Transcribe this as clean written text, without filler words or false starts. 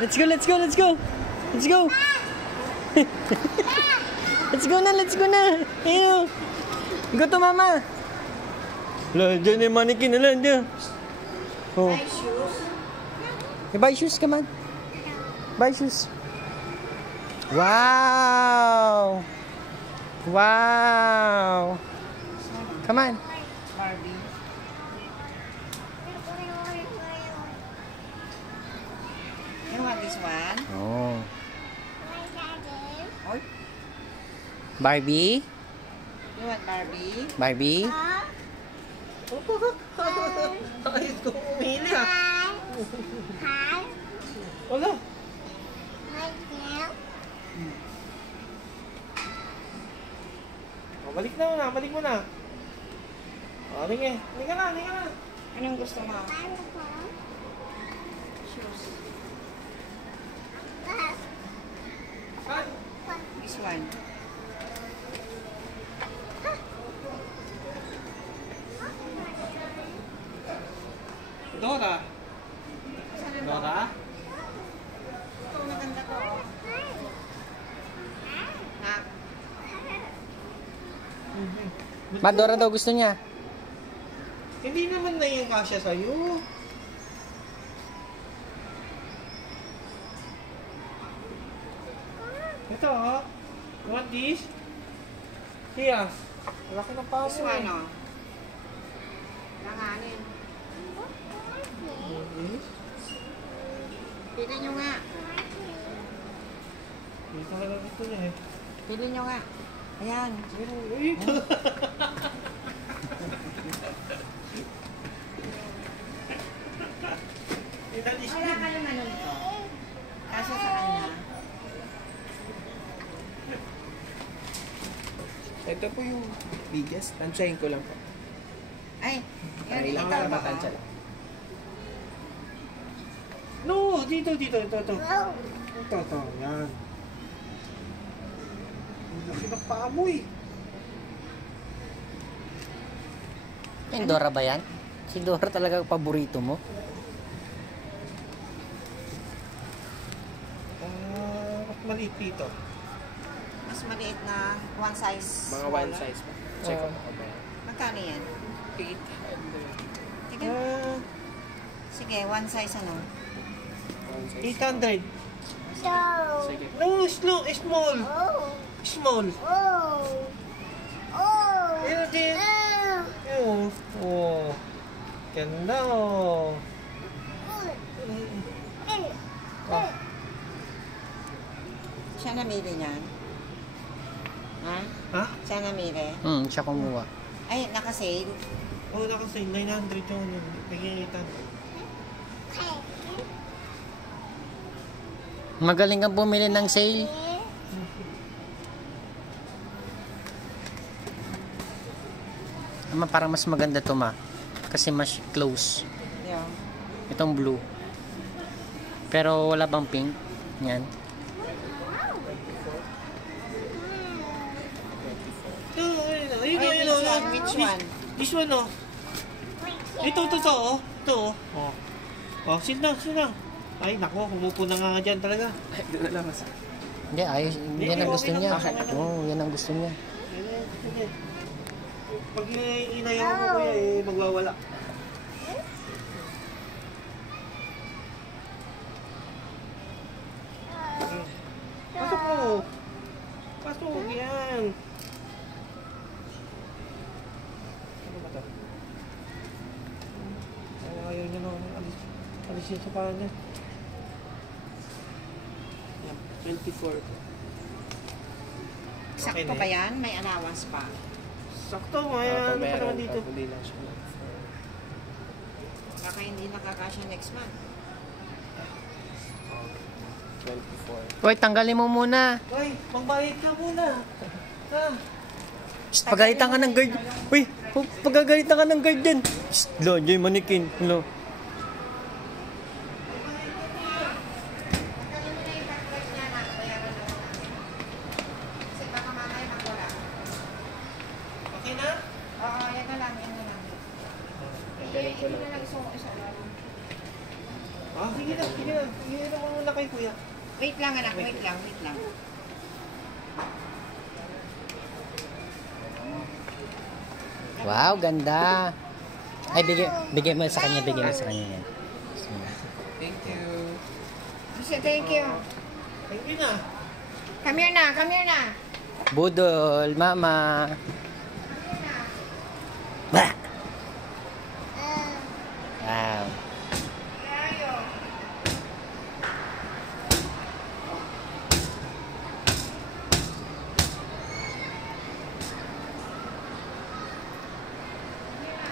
Let's go, let's go, let's go. Let's go. Let's go na, let's go na. Ayun. Go to mama. Lah, dyan yung mannequin na lang dyan. Oh. Buy shoes. Buy shoes, come on. Buy shoes. Wow. Wow. Come on. Barbie. You want this one? Oh. Or Barbie. you want Barbie? Barbie. Ayos ko pumili ah. Wala. Balik na, balik mo na. Ringe. Ringa na, ringa na. Anong gusto mo? Shoes. Saan? This one. Dora. Dora? Ito, maganda to. Ha? Madora daw gusto niya. Hindi naman na yung kasya sa'yo. Ito oh. You want this? Here. Laki ng paa This mo one, eh. oh. Langanin. Pili nyo nga. Dito ka lang gusto niya eh. Pili nyo nga. Ayan. Ito. Wala ka naman nito. Kasi sa kanya. Ito po yung biggest. Tansyahin ko lang po. Ay, Para yun, ilang ito. para matansya lang. No, dito. Ito. Yan. Ang laki ng paa mo eh. Yung Dora ba yan? Si Dora talaga ang paborito mo? Mas maliit dito. Mas maliit na one size. Mga one size po. Check ko po ba yan? Magkano yan? 800. Sige. Sige, one size ano? One size. 800. Sige. No, small. Small. Ayun din. Ayun. Oh. Ganda oh. Oh. Siya namili niyan. Ha? Ha? Siya namili. Siya kumuha. Ay, naka-sale. Oh, nakasay 900 yung naging 800. Magaling kang bumili ng sale. Parang mas maganda to ma. Kasi mas close. Yeah. Itong blue. Pero wala bang pink? Yan. Ayun. Which one? This one oh. Ito oh. Ito oh. Oh, sit down. Ay, nako, humupo na nga dyan talaga. Ay, doon na lang mas. Hindi, ayos. Yan ang gusto niya. Oo, yan ang gusto niya. Pag inayaw mo kuya eh, magwawala. Pasok mo. Pasok, yan. Ano ba ito? Ayaw niya na. Alis yun sa paa niya. Yan, 24. Sakto ba yan? May allowance pa. Sakto, may ano pa naman dito. Hindi lang siya. Baka hindi nakakasya next month. 24. Uy, tanggalin mo muna. Ay, magbayad ka muna. Ha? Shh, pagalitan ka ng guard. Uy, pagagalitan ka ng guard dyan. Shh, lo, dyan yung manikin. Lo. Okay na? Oo, yan na lang. Galing ko lang. Isa lang. Ah, sige na, sige na. Sige na muna kay kuya. Wait lang anak, wait lang, wait lang. Wow, ganda. Ay, bigay mo sa kanya, bigay mo sa kanya yan. Thank you. Say thank you. Thank you na. Come here na, come here na. Budol, mama.